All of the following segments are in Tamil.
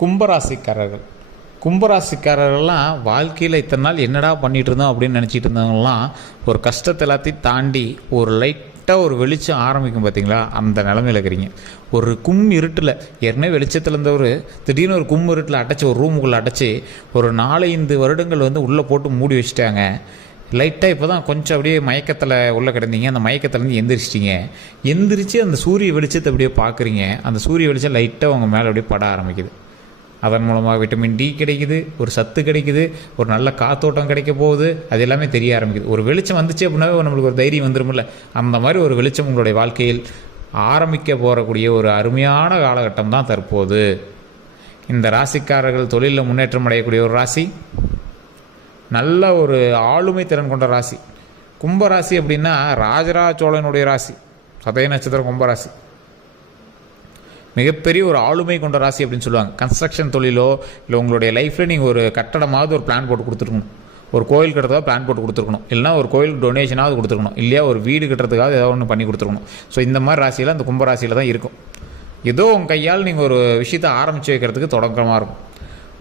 கும்பராசிக்காரர்கள். கும்பராசிக்காரர்கள்லாம் வாழ்க்கையில் இத்தனை நாள் என்னடா பண்ணிட்டு இருந்தோம் அப்படின்னு நினச்சிட்டு இருந்தவங்கலாம் ஒரு கஷ்டத்தை எல்லாத்தையும் தாண்டி ஒரு லைட்டாக ஒரு வெளிச்சம் ஆரம்பிக்கும் பார்த்தீங்களா அந்த நிலமையில இருக்கிறீங்க. ஒரு கும் இருட்டில் ஏற்கனவே வெளிச்சத்தில் இருந்தவர் திடீர்னு ஒரு கும் இருட்டில் அடைச்சி ஒரு ரூமுக்குள்ளே அடைச்சி ஒரு நாலஞ்சு வருடங்கள் வந்து உள்ளே போட்டு மூடி வச்சுட்டாங்க. லைட்டாக இப்போ தான் கொஞ்சம் அப்படியே மயக்கத்தில் உள்ளே கிடந்தீங்க. அந்த மயக்கத்துலேருந்து எந்திரிச்சிட்டிங்க. எந்திரிச்சு அந்த சூரிய வெளிச்சத்தை அப்படியே பார்க்குறீங்க அந்த சூரிய வெளிச்சம் லைட்டாக உங்கள் மேலே அப்படியே பட ஆரம்பிக்குது. அதன் மூலமாக விட்டமின் டி கிடைக்குது ஒரு சத்து கிடைக்குது ஒரு நல்ல காத்தோட்டம் கிடைக்க போகுது அது எல்லாமே தெரிய ஆரம்பிக்குது. ஒரு வெளிச்சம் வந்துச்சு அப்படின்னாவே நம்மளுக்கு ஒரு தைரியம் வந்துருமில்ல அந்த மாதிரி ஒரு வெளிச்சம் உங்களுடைய வாழ்க்கையில் ஆரம்பிக்க போகக்கூடிய ஒரு அருமையான காலகட்டம் தான் தற்போது. இந்த ராசிக்காரர்கள் தொழிலில் முன்னேற்றம் அடையக்கூடிய ஒரு ராசி. நல்ல ஒரு ஆளுமை திறன் கொண்ட ராசி. கும்பராசி அப்படின்னா ராஜராஜ சோழனுடைய ராசி. சதய நட்சத்திரம் கும்பராசி மிகப்பெரிய ஒரு ஆளுமை கொண்ட ராசி அப்படின்னு சொல்லுவாங்க. கன்ஸ்ட்ரக்ஷன் தொழிலோ இல்லை உங்களுடைய லைஃப்பில் நீங்கள் ஒரு கட்டடமாவது ஒரு பிளான் போட்டு கொடுத்துருக்கணும். ஒரு கோயில் கட்டுறதாக பிளான் போட்டு கொடுத்துருக்கணும். இல்லைனா ஒரு கோயிலுக்கு டொனேஷனாவது கொடுத்துருக்கணும். இல்லையா ஒரு வீடு கட்டுறதுக்காக ஏதாவது ஒன்று பண்ணி கொடுத்துருக்கணும். ஸோ இந்த மாதிரி ராசியில் அந்த கும்பராசியில் தான் இருக்கும். ஏதோ உங்கள் கையால் நீங்கள் ஒரு விஷயத்தை ஆரம்பித்து வைக்கிறதுக்கு தொடக்கமாக இருக்கும்.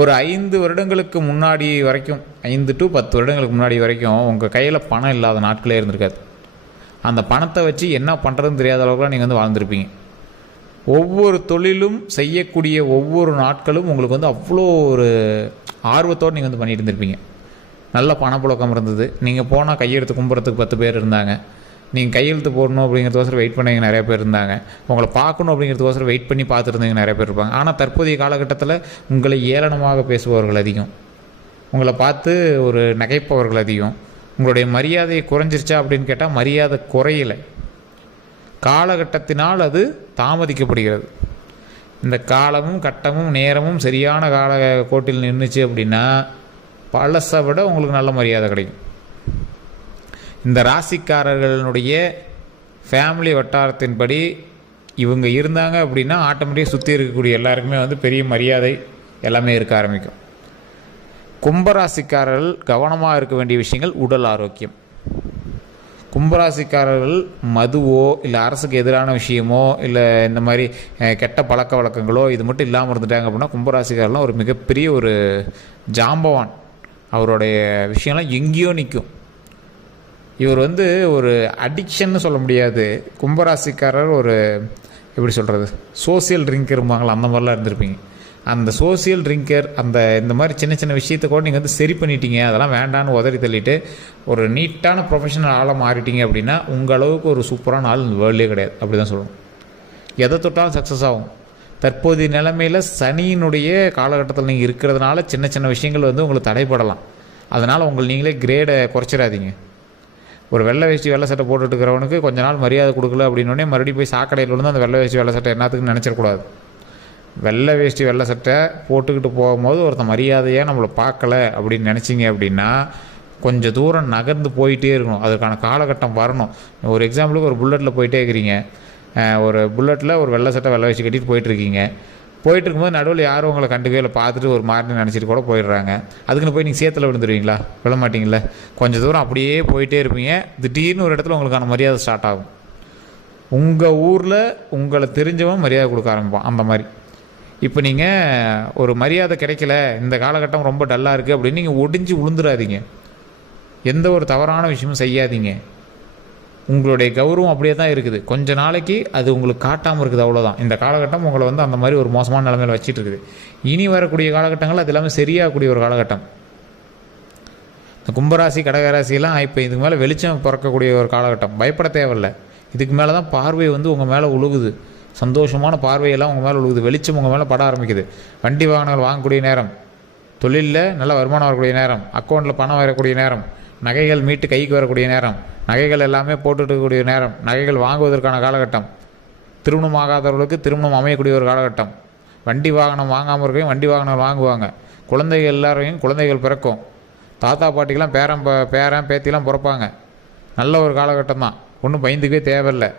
ஒரு ஐந்து வருடங்களுக்கு முன்னாடி வரைக்கும் ஐந்து டு பத்து வருடங்களுக்கு முன்னாடி வரைக்கும் உங்கள் கையில் பணம் இல்லாத நாட்களே இருந்திருக்காது. அந்த பணத்தை வச்சு என்ன பண்ணுறதுன்னு தெரியாத அளவுக்குலாம் நீங்கள் வந்து வாழ்ந்துருப்பீங்க. ஒவ்வொரு தொழிலும் செய்யக்கூடிய ஒவ்வொரு நாட்களும் உங்களுக்கு வந்து அவ்வளோ ஒரு ஆர்வத்தோடு நீங்கள் வந்து பண்ணிட்டு இருந்திருப்பீங்க. நல்ல பணப்புழக்கம் இருந்தது. நீங்கள் போனால் கையெழுத்து கும்புறதுக்கு பத்து பேர் இருந்தாங்க. நீங்கள் கையெழுத்து போடணும் அப்படிங்கிறதுக்கோசரம் வெயிட் பண்ணவங்க நிறைய பேர் இருந்தாங்க. உங்களை பார்க்கணும் அப்படிங்கிறதுக்கோசரம் வெயிட் பண்ணி பார்த்துருந்தவங்க நிறைய பேர் இருப்பாங்க. ஆனால் தற்போதைய காலகட்டத்தில் உங்களை ஏளனமாக பேசுபவர்கள் அதிகம். உங்களை பார்த்து ஒரு நகைப்பவர்கள் அதிகம். உங்களுடைய மரியாதையை குறைஞ்சிருச்சா அப்படின்னு கேட்டால் மரியாதை குறையலை. காலகட்டத்தினால் அது தாமதிக்கப்படுகிறது. இந்த காலமும் கட்டமும் நேரமும் சரியான கால கோட்டில் நின்றுச்சு அப்படின்னா பழசை விட உங்களுக்கு நல்ல மரியாதை கிடைக்கும். இந்த ராசிக்காரர்களுடைய ஃபேமிலி வட்டாரத்தின்படி இவங்க இருந்தாங்க அப்படின்னா ஆட்டோமேட்டிக்காக சுற்றி இருக்கக்கூடிய எல்லாருக்குமே வந்து பெரிய மரியாதை எல்லாமே இருக்க ஆரம்பிக்கும். கும்பராசிக்காரர்கள் கவனமாக இருக்க வேண்டிய விஷயங்கள் உடல் ஆரோக்கியம். கும்பராசிக்காரர்கள் மதுவோ இல்லை அரசுக்கு எதிரான விஷயமோ இல்லை இந்த மாதிரி கெட்ட பழக்க வழக்கங்களோ இது மட்டும் இல்லாமல் இருந்துட்டாங்க அப்படின்னா கும்பராசிக்காரர்லாம் ஒரு மிகப்பெரிய ஒரு ஜாம்பவான். அவருடைய விஷயம்லாம் எங்கேயோ நிற்கும் இவர் வந்து ஒரு அடிக்ஷன்னு சொல்ல முடியாது. கும்பராசிக்காரர் ஒரு எப்படி சொல்கிறது சோசியல் ட்ரிங்க் இருப்பாங்களா அந்த மாதிரிலாம் இருந்திருப்பீங்க. அந்த சோசியல் ட்ரிங்கர் அந்த இந்த மாதிரி சின்ன சின்ன விஷயத்தை கூட நீங்கள் வந்து சரி பண்ணிட்டீங்க அதெல்லாம் வேண்டான்னு உதறி தள்ளிட்டு ஒரு நீட்டான ப்ரொஃபஷனல் ஆளாக மாறிட்டீங்க அப்படின்னா உங்கள் அளவுக்கு ஒரு சூப்பரான ஆள் இந்த வேர்ல்டே கிடையாது. அப்படி தான் சொல்லணும் எதை தொட்டாலும் சக்ஸஸ் ஆகும். தற்போதைய நிலைமையில் சனியினுடைய காலகட்டத்தில் நீங்கள் இருக்கிறதுனால சின்ன சின்ன விஷயங்கள் வந்து உங்களுக்கு தடைப்படலாம் அதனால் உங்களை நீங்களே கிரேடை குறைச்சிடாதீங்க. ஒரு வெள்ளை வேஷ்டி வெள்ளை சட்டை போட்டுட்டு இருக்கிறவனுக்கு கொஞ்ச நாள் மரியாதை கொடுக்கல அப்படின்னோடனே மறுபடியும் போய் சாக்கடையில் விழுந்து அந்த வெள்ளை வேஷ்டி வெள்ளை சட்டை என்னத்துக்குன்னு நினச்சிடக்கூடாது. வெள்ளை வேஷ்டி வெள்ளை சட்டை போட்டுக்கிட்டு போகும்போது ஒருத்தன் மரியாதையாக நம்மளை பார்க்கல அப்படின்னு நினச்சிங்க அப்படின்னா கொஞ்சம் தூரம் நகர்ந்து போயிட்டே இருக்கணும். அதுக்கான காலகட்டம் வரணும். ஒரு எக்ஸாம்பிளுக்கு ஒரு புல்லட்டில் போயிட்டே இருக்கிறீங்க. ஒரு புல்லட்டில் ஒரு வெள்ளை சட்டை வெள்ளை வேஷ்டி கட்டிட்டு போயிட்டுருக்கீங்க போயிட்டு இருக்கும்போது நடுவில் யாரும் உங்களை கண்டுக்கவே இல்லை. பார்த்துட்டு ஒரு மாதிரி நினச்சிட்டு கூட போயிடுறாங்க. அதுக்குன்னு போய் நீங்கள் சேத்தில் விழுந்துருவீங்களா? விழ கொஞ்சம் தூரம் அப்படியே போயிட்டே இருப்பீங்க. திடீர்னு ஒரு இடத்துல உங்களுக்கான மரியாதை ஸ்டார்ட் ஆகும். உங்கள் ஊரில் உங்களை தெரிஞ்சவன் மரியாதை கொடுக்க ஆரம்பிப்பான். அந்த மாதிரி. இப்போ நீங்கள் ஒரு மரியாதை கிடைக்கல இந்த காலகட்டம் ரொம்ப டல்லாக இருக்குது அப்படின்னு நீங்கள் ஒடிஞ்சு விழுந்துடாதீங்க எந்த ஒரு தவறான விஷயமும் செய்யாதீங்க. உங்களுடைய கௌரவம் அப்படியே தான் இருக்குது. கொஞ்ச நாளைக்கு அது உங்களுக்கு காட்டாமல் இருக்குது அவ்வளோதான் இந்த காலகட்டம் உங்களை வந்து அந்த மாதிரி ஒரு மோசமான நிலைமையில் வச்சுட்டு இருக்குது. இனி வரக்கூடிய காலகட்டங்கள் அது எல்லாமே சரியாகக்கூடிய ஒரு காலகட்டம். இந்த கும்பராசி கடகராசியெல்லாம் இப்போ இதுக்கு மேலே வெளிச்சம் பிறக்கக்கூடிய ஒரு காலகட்டம். பயப்பட தேவையில்ல. இதுக்கு மேலே தான் பார்வை வந்து உங்கள் மேலே உழுகுது. சந்தோஷமான பார்வையெல்லாம் உங்கள் மேலே உழுகுது வெளிச்சம் உங்கள் மேலே பட ஆரம்பிக்குது. வண்டி வாகனங்கள் வாங்கக்கூடிய நேரம். தொழிலில் நல்ல வருமானம் வரக்கூடிய நேரம். அக்கௌண்ட்டில் பணம் வரக்கூடிய நேரம். நகைகள் மீட்டு கைக்கு வரக்கூடிய நேரம். நகைகள் எல்லாமே போட்டுட்டுக்கூடிய நேரம். நகைகள் வாங்குவதற்கான காலகட்டம். திருமணம் ஆகாதவர்களுக்கு திருமணம் அமையக்கூடிய ஒரு காலகட்டம். வண்டி வாகனம் வாங்காமல் இருக்கையும் வண்டி வாகனம் வாங்குவாங்க. குழந்தைகள் எல்லாரையும் குழந்தைகள் பிறக்கும். தாத்தா பாட்டிக்கெலாம் பேரன் பேரன் பேத்திலாம் பிறப்பாங்க. நல்ல ஒரு காலகட்டம் தான் ஒன்றும் பயந்துக்கவே தேவையில்லை.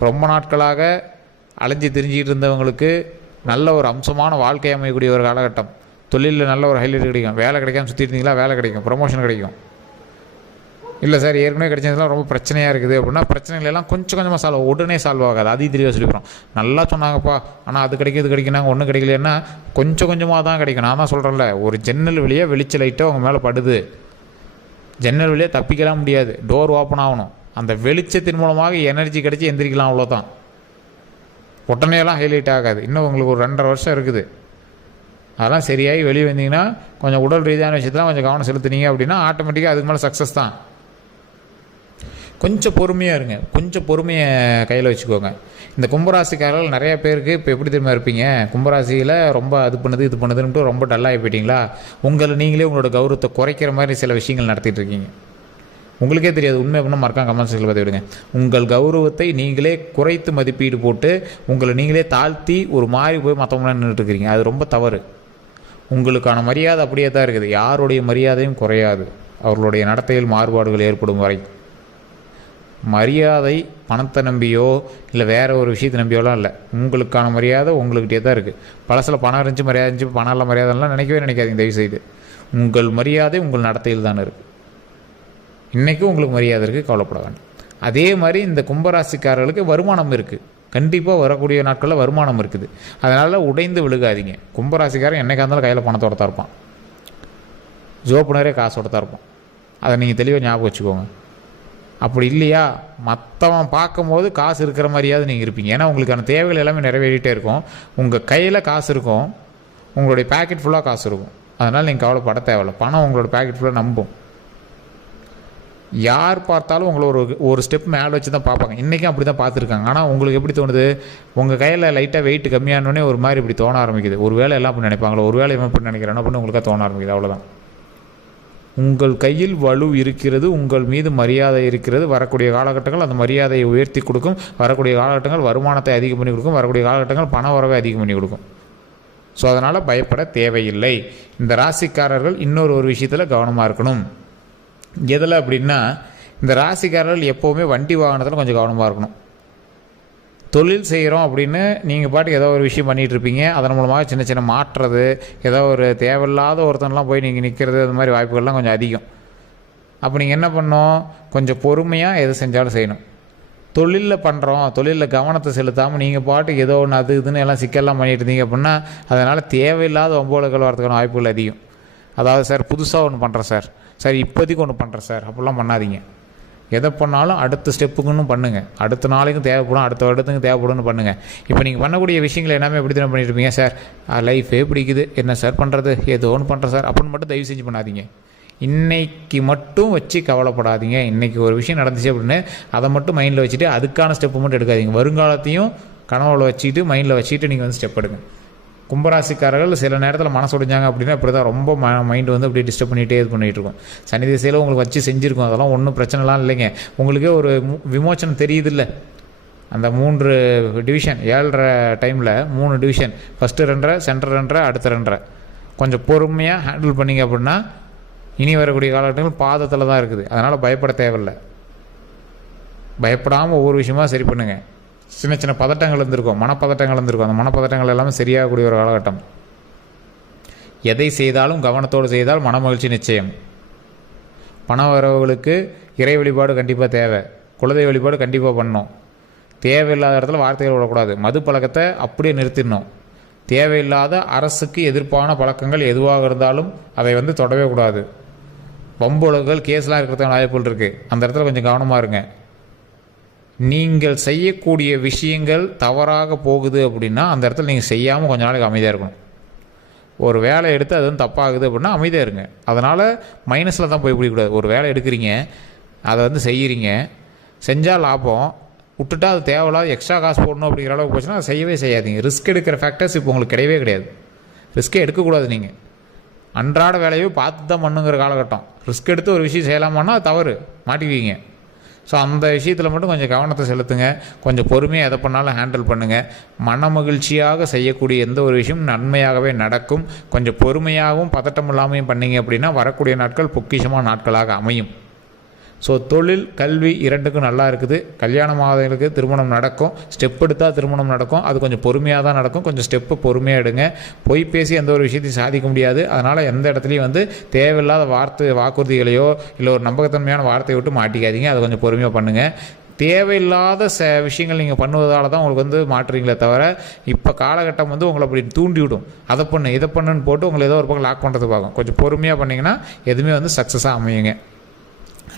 ரொம்ப நாட்களாக அலைஞ்சு திரிஞ்சிக்கிட்டு இருந்தவங்களுக்கு நல்ல ஒரு அம்சமான வாழ்க்கை அமையக்கூடிய ஒரு காலகட்டம். தொழிலில் நல்ல ஒரு ஹைலைட் கிடைக்கும். வேலை கிடைக்காம சுற்றி இருந்தீங்களா வேலை கிடைக்கும். ப்ரொமோஷன் கிடைக்கும். இல்லை சார் ஏற்கனவே கிடைச்சதுலாம் ரொம்ப பிரச்சனையாக இருக்குது அப்படின்னா பிரச்சனைகள் எல்லாம் கொஞ்சம் கொஞ்சமாக சால்வ் உடனே சால்வ் ஆகாது. அதையும் தெளிவாக சொல்லிக்கிறோம். நல்லா சொன்னாங்கப்பா. ஆனால் அது கிடைக்கும் இது கிடைக்கும் நாங்கள் ஒன்றும் கிடைக்கலன்னா கொஞ்சம் கொஞ்சமாக தான் கிடைக்கும். நான் தான் சொல்கிறேன்ல ஒரு ஜன்னல் வழியாக வெளிச்ச லைட்டாக உங்கள் மேலே படுது. ஜன்னல் வழியாக தப்பிக்கலாம் முடியாது. டோர் ஓப்பன் ஆகணும். அந்த வெளிச்சத்தின் மூலமாக எனர்ஜி கிடைச்சி எந்திரிக்கலாம் அவ்வளோதான் உடனேலாம் ஹைலைட் ஆகாது. இன்னும் உங்களுக்கு ஒரு ரெண்டரை வருஷம் இருக்குது. அதெல்லாம் சரியாகி வெளியே வந்தீங்கன்னா கொஞ்சம் உடல் ரீதியான விஷயத்தெலாம் கொஞ்சம் கவனம் செலுத்துனீங்க அப்படின்னா ஆட்டோமேட்டிக்காக அதுக்கு மேலே சக்ஸஸ் தான். கொஞ்சம் பொறுமையாக இருங்க. கொஞ்சம் பொறுமையை கையில் வச்சுக்கோங்க. இந்த கும்பராசிக்காரர்கள் நிறைய பேருக்கு இப்போ எப்படி தெரியுமா இருப்பீங்க? கும்பராசியில் ரொம்ப அது பண்ணுது இது பண்ணுதுன்ட்டு ரொம்ப டல்லாகி போயிட்டீங்களா? உங்களை நீங்களே உங்களோட கௌரவத்தை குறைக்கிற மாதிரி சில விஷயங்கள் நடத்திட்டு இருக்கீங்க. உங்களுக்கே தெரியாது உண்மை அப்படின்னா மறக்காம கமெண்ட் செக்ஷனில் பதிவிடுங்க உங்கள் கௌரவத்தை நீங்களே குறைத்து மதிப்பீடு போட்டு உங்களை நீங்களே தாழ்த்தி ஒரு மாறி போய் மற்றவங்களாம் நின்றுட்டு இருக்கிறீங்க அது ரொம்ப தவறு. உங்களுக்கான மரியாதை அப்படியே தான் இருக்குது. யாருடைய மரியாதையும் குறையாது. அவர்களுடைய நடத்தையில் மாறுபாடுகள் ஏற்படும் வரை. மரியாதை பணத்தை நம்பியோ இல்லை வேறு ஒரு விஷயத்தை நம்பியோலாம் இல்லை. உங்களுக்கான மரியாதை உங்கள்கிட்டே தான் இருக்குது பழசில் பணம் இருந்துச்சு மரியாதை இருந்துச்சு பணம் இல்லை மரியாதைலாம் நினைக்கவே நினைக்காதீங்க தயவு செய்து உங்கள் மரியாதை உங்கள் நடத்தையில் தான் இருக்குது இன்றைக்கும் உங்களுக்கு மரியாதை இருக்குது கவலைப்பட வேண்டாம். அதே மாதிரி இந்த கும்பராசிக்காரர்களுக்கு வருமானம் இருக்குது கண்டிப்பாக வரக்கூடிய நாட்களில் வருமானம் இருக்குது. அதனால் உடைந்து விழுகாதீங்க. கும்பராசிக்காரன் என்னைக்கா இருந்தாலும் கையில் பணத்தோட தான் இருப்பான். ஜோப்புனரே காசோட தான் இருப்பான். அதை நீங்கள் தெளிவாக ஞாபகம் வச்சுக்கோங்க. அப்படி இல்லையா? மற்றவன் பார்க்கும்போது காசு இருக்கிற மாதிரியாவது நீங்கள் இருப்பீங்க. ஏன்னா உங்களுக்கான தேவைகள் எல்லாமே நிறைவேறிட்டே இருக்கும். உங்கள் கையில் காசு இருக்கும். உங்களுடைய பேக்கெட் ஃபுல்லாக காசு இருக்கும். அதனால் நீங்கள் கவலைப்பட தேவையில்லை. பணம் உங்களோட பேக்கெட் ஃபுல்லாக நம்பும். யார் பார்த்தாலும் உங்களை ஒரு ஒரு ஸ்டெப் மேலே வச்சு தான் பார்ப்பாங்க. இன்றைக்கும் அப்படி தான் பார்த்துருக்காங்க. ஆனால் உங்களுக்கு எப்படி தோணுது? உங்கள் கையில் லைட்டாக வெயிட் கம்மியானோடனே ஒரு மாதிரி இப்படி தோண ஆரம்பிக்குது. ஒரு வேளை எல்லாம் அப்படி நினைப்பாங்களோ? ஒரு வேளை இவன் இப்படி நினைக்கிறேன்? அப்படின்னு உங்களுக்கு தோண ஆரம்பிக்குது. அவ்வளோதான் உங்கள் கையில் வலு இருக்கிறது உங்கள் மீது மரியாதை இருக்கிறது. வரக்கூடிய காலகட்டங்கள் அந்த மரியாதையை உயர்த்தி கொடுக்கும். வரக்கூடிய காலகட்டங்கள் வருமானத்தை அதிகம் பண்ணி கொடுக்கும். வரக்கூடிய காலகட்டங்கள் பண வரவை அதிகம் பண்ணி கொடுக்கும். ஸோ அதனால் பயப்பட தேவையில்லை. இந்த ராசிக்காரர்கள் இன்னொரு ஒரு விஷயத்தில் கவனமாக இருக்கணும். எதில் அப்படின்னா இந்த ராசிக்காரர்கள் எப்போவுமே வண்டி வாகனத்தில் கொஞ்சம் கவனமாக இருக்கணும். தொழில் செய்கிறோம் அப்படின்னு நீங்கள் பாட்டுக்கு ஏதோ ஒரு விஷயம் பண்ணிகிட்ருப்பீங்க அதன் மூலமாக சின்ன சின்ன மாற்றுறது ஏதோ ஒரு தேவையில்லாத ஒருத்தன்லாம் போய் நீங்கள் நிற்கிறது அது மாதிரி வாய்ப்புகள்லாம் கொஞ்சம் அதிகம். அப்போ நீங்கள் என்ன பண்ணோம் கொஞ்சம் பொறுமையாக எது செஞ்சாலும் செய்யணும். தொழிலில் பண்ணுறோம் தொழிலில் கவனத்தை செலுத்தாமல் நீங்கள் பாட்டுக்கு ஏதோ ஒன்று அது இதுன்னு எல்லாம் சிக்கல்லாம் பண்ணிகிட்டு இருந்தீங்க அப்படின்னா அதனால் தேவையில்லாத ஒம்போலங்கள் வரதுக்கான வாய்ப்புகள் அதிகம். அதாவது சார் புதுசாக ஒன்று பண்ணுறேன் சார். சார் இப்போதைக்கு ஒன்று பண்ணுறேன் சார். அப்படிலாம் பண்ணாதீங்க. எதை பண்ணாலும் அடுத்த ஸ்டெப்புக்குன்னு பண்ணுங்கள் அடுத்த நாளைக்கும் தேவைப்படும் அடுத்த வருடத்துக்கும் தேவைப்படும்னு பண்ணுங்கள் இப்போ நீங்கள் பண்ணக்கூடிய விஷயங்கள் எல்லாமே எப்படி தான் பண்ணியிருப்பீங்க சார்? லைஃபே பிடிக்குது. என்ன சார் பண்ணுறது ஏதோ ஒன்று பண்ணுறேன் சார். அப்படின்னு மட்டும் தயவு செஞ்சு பண்ணாதீங்க. இன்னைக்கு மட்டும் வச்சு கவலைப்படாதீங்க. இன்னைக்கு ஒரு விஷயம் நடந்துச்சு அப்படின்னு அதை மட்டும் மைண்டில் வச்சுட்டு அதுக்கான ஸ்டெப்பு மட்டும் எடுக்காதீங்க. வருங்காலத்தையும் கனவுல வச்சுக்கிட்டு மைண்டில் வச்சுக்கிட்டு நீங்கள் வந்து ஸ்டெப் எடுங்க. கும்பராசிக்காரர்கள் சில நேரத்தில் மனசு உடைஞ்சாங்க அப்படின்னா இப்படி தான் ரொம்ப ம மைண்டு வந்து அப்படியே டிஸ்டர்ப் பண்ணிகிட்டே இது பண்ணிகிட்டு இருக்கும். சனி திசையில் உங்களுக்கு வச்சு செஞ்சுருக்கோம். அதெல்லாம் ஒன்றும் பிரச்சனைலாம் இல்லைங்க. உங்களுக்கே ஒரு மு- விமோச்சனம் தெரியுதில்ல. அந்த மூன்று டிவிஷன் ஏழரை டைமில் மூணு டிவிஷன் ஃபஸ்ட்டு ரெண்டரை சென்டர் ரெண்டரை அடுத்த ரெண்டரை. கொஞ்சம் பொறுமையாக ஹேண்டில் பண்ணிங்க அப்படின்னா இனி வரக்கூடிய காலகட்டங்கள் பாதத்தில் தான் இருக்குது. அதனால் பயப்பட தேவையில்லை. பயப்படாமல் ஒவ்வொரு விஷயமா சரி பண்ணுங்கள் சின்ன சின்ன பதட்டங்கள் இருந்திருக்கும் மனப்பதட்டங்கள் இருந்திருக்கும். அந்த மனப்பதட்டங்கள் எல்லாமே சரியாகக்கூடிய ஒரு காலகட்டம். எதை செய்தாலும் கவனத்தோடு செய்தால் மனமகிழ்ச்சி நிச்சயம். பண வரவுகளுக்கு இறை வழிபாடு கண்டிப்பாக தேவை. குலதெய்வ வழிபாடு கண்டிப்பாக பண்ணணும். தேவையில்லாத இடத்துல வார்த்தைகள் விடக்கூடாது. மது பழக்கத்தை அப்படியே நிறுத்திடணும். தேவையில்லாத அரசுக்கு எதிர்ப்பான பழக்கங்கள் எதுவாக இருந்தாலும் அதை வந்து தொடவே கூடாது. வம்புலகுகள் கேஸ்லாம் இருக்கிறதுக்கான வாய்ப்புகள் இருக்குது அந்த இடத்துல கொஞ்சம் கவனமாக இருங்க. நீங்கள் செய்யக்கூடிய விஷயங்கள் தவறாக போகுது அப்படின்னா அந்த இடத்துல நீங்கள் செய்யாமல் கொஞ்ச நாளைக்கு அமைதியாக இருக்கணும். ஒரு வேலை எடுத்து அது வந்து தப்பாகுது அப்படின்னா அமைதியாக இருங்க. அதனால் மைனஸில் தான் போய் பிடிக்கக்கூடாது ஒரு வேலை எடுக்கிறீங்க அதை வந்து செய்கிறீங்க செஞ்சால் லாபம். விட்டுட்டா அது தேவையில்லாத எக்ஸ்ட்ரா காசு போடணும் அப்படிங்கிற அளவுக்கு போச்சுன்னா அதை செய்யவே செய்யாதீங்க. ரிஸ்க் எடுக்கிற ஃபேக்டர்ஸ் இப்போ உங்களுக்கு கிடையவே கிடையாது. ரிஸ்க்கே எடுக்கக்கூடாது நீங்கள் அன்றாட வேலையோ பார்த்து தான் பண்ணுங்கிற காலகட்டம். ரிஸ்க் எடுத்து ஒரு விஷயம் செய்யலாமான்னா தவறு. மாட்டிக்குவீங்க. ஸோ அந்த விஷயத்தில் மட்டும் கொஞ்சம் கவனத்தை செலுத்துங்க. கொஞ்சம் பொறுமையாக எதை பண்ணாலும் ஹேண்டில் பண்ணுங்கள் மன மகிழ்ச்சியாக செய்யக்கூடிய எந்த ஒரு விஷயம் நன்மையாகவே நடக்கும். கொஞ்சம் பொறுமையாகவும் பதட்டம் இல்லாமையும் பண்ணிங்க அப்படின்னா வரக்கூடிய நாட்கள் பொக்கிஷமான நாட்களாக அமையும். ஸோ தொழில் கல்வி இரண்டுக்கும் நல்லா இருக்குது. கல்யாணம் ஆகாதவங்களுக்கு திருமணம் நடக்கும். ஸ்டெப் எடுத்தால் திருமணம் நடக்கும். அது கொஞ்சம் பொறுமையாக தான் நடக்கும். கொஞ்சம் ஸ்டெப்பு பொறுமையாக எடுங்க. பொய் பேசி எந்த ஒரு விஷயத்தையும் சாதிக்க முடியாது. அதனால் எந்த இடத்துலையும் வந்து தேவையில்லாத வார்த்தை வாக்குறுதிகளையோ இல்லை ஒரு நம்பகத்தன்மையான வார்த்தையை விட்டு மாட்டிக்காதீங்க. அதை கொஞ்சம் பொறுமையாக பண்ணுங்கள் தேவையில்லாத ச விஷயங்கள் நீங்கள் பண்ணுவதால் தான் உங்களுக்கு வந்து மாட்டுறீங்களே தவிர இப்போ காலகட்டம் வந்து உங்களை அப்படி தூண்டிவிடும். அதை பண்ணு இதை பண்ணுன்னு போட்டு உங்களை ஏதோ ஒரு பக்கம் லாக் பண்ணுறது பார்க்கும் கொஞ்சம் பொறுமையாக பண்ணிங்கன்னா எதுவுமே வந்து சக்ஸஸாக அமையுங்க.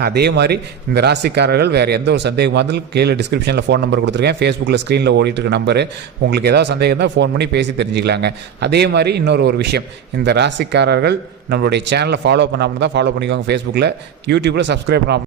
அதே மாதிரி இந்த ராசிக்காரர்கள் வேறு எந்த ஒரு சந்தேகமாக இருந்தாலும் கீழே டிஸ்கிரிப்ஷனில் ஃபோன் நம்பர் கொடுத்துருக்கேன். ஃபேஸ்புக்கில் ஸ்க்ரீனில் ஓடிட்டு இருக்க நம்பரு உங்களுக்கு ஏதாவது சந்தேகம் இருந்தால் ஃபோன் பண்ணி பேசி தெரிஞ்சுக்கலாங்க. அதே மாதிரி இன்னொரு ஒரு விஷயம். இந்த ராசிக்காரர்கள் நம்மளுடைய சேனலை ஃபாலோ பண்ணாமல் தான் ஃபாலோ பண்ணிக்கோங்க ஃபேஸ்புக்கில் யூடியூப்பில் சப்ஸ்கிரைப் பண்ணாமல்